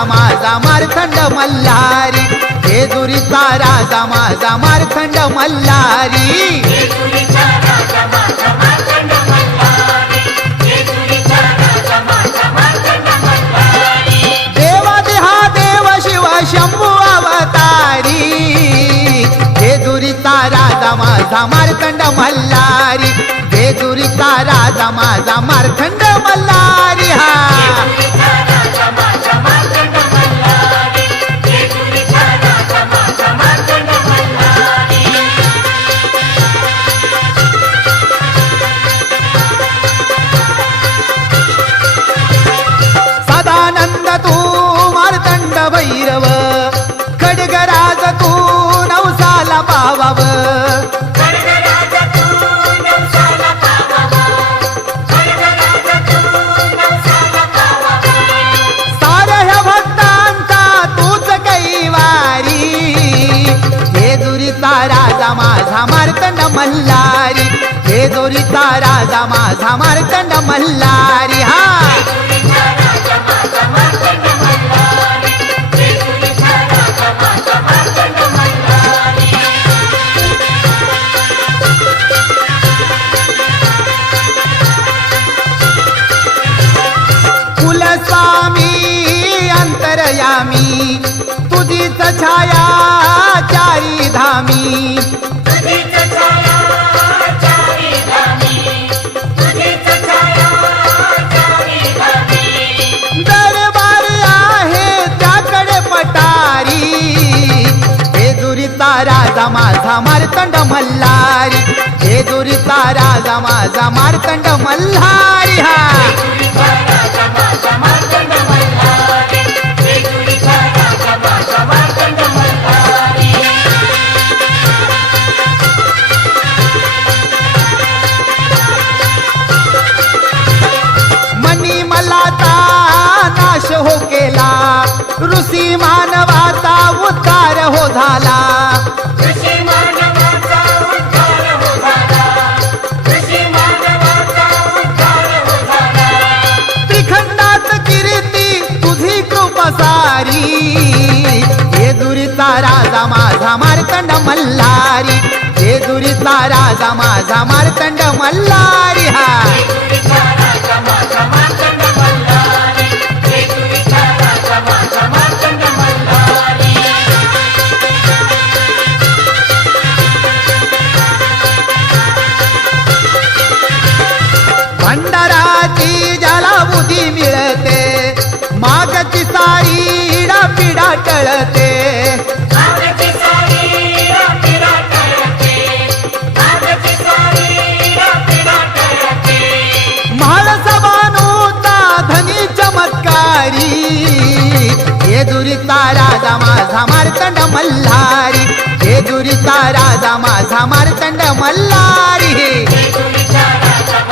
राजा माझा मार्तंड मल्हारी, जेजुरीचा राजा माझा मार्तंड मल्हारी. देवादेहा देव शिव शंभू अवतारी, जेजुरीचा राजा माझा मार्तंड मल्हारी, जेजुरीचा राजा माझा मार्तंड मल्हारी. हा सदानंद तू मार्तंड भैरव, खड्गराज तू नवसाला पावाव. साऱ्या भक्तांचा तूच कैवारी, जेजुरीचा राजा माझा मार्तंड मल्हारी, जेजुरीचा राजा माझा मार्तंड मल्हारी. हा कुलस्वामी अंतरयामी, तुझीच छाया चारी धामी. दरबार आहे त्याकडे पटारी, जेजुरीचा राजा माझा मार्तंड मल्हारी, जेजुरीचा राजा माझा मार्तंड मल्हारी. हा मनी मलाचा नाश हो केला, ऋषी मानवाचा उद्धार हो झाला. त्रिखंडात कीर्ती तुझी कृपा सारी, जेजुरीचा राजा माझा मार्तंड मल्हारी, जेजुरीचा राजा माझा मार्तंड मल्हारी. हा भंडाराची ज्याला बुद्धी मिळते, मागची सारी पिढा टळते. म्हाळसबानूचा धनी चमत्कारी, जेजुरीचा राजा माझा मार्तंड मल्हारी, जेजुरीचा राजा माझा मार्तंड मल्हारी.